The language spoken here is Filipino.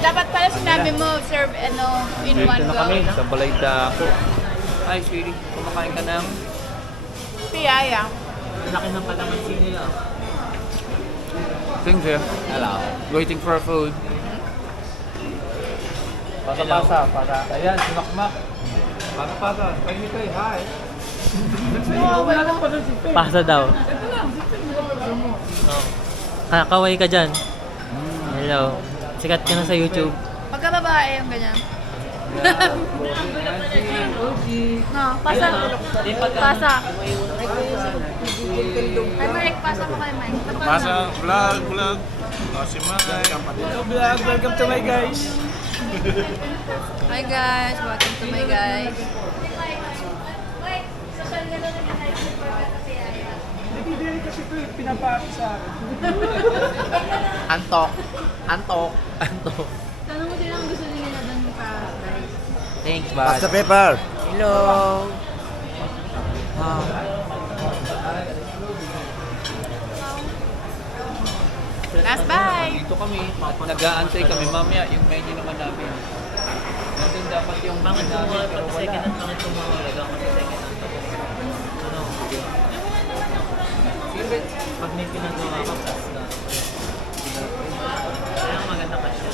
Dapat pala sinabi mo, serve in one Dito na go. kami sa Balay Dako. Hi, sweetie. Kumakain ka ng... Piyaya. Laki ng kalamansi nila. Things here. Hello. Waiting for our food. Pasa-pasa. Ayan, sinakmak. Pasa-pasa. Kayo. Hi. Wala nang pala si Faye. Pasa daw. Kaway ka dyan. Hello. Sikat ka na sa YouTube. Pagkababae yung ganyan. No, pasa. Pasa. Ay, Marek, pasa mo kay Mike. Pasa, vlog. Si Mike. Hello vlog. Welcome to my guys. Hi guys, welcome to my guys. Hindi kasi ito pinapati sa akin. Antok. Tanong mo din ang gusto nila doon pa, guys. Thanks, bud. Pasta pepper. Hello. Last bye! Dito kami. Nag-aantay kami. Mamaya yung menu naman namin. Nandun dapat yung Bakit menu namin, pero pati second wala. hand, bakit tumawalaga ako sa second hand? Ano? Pag may pinagawa ka, plus na. Kaya maganda ka siya.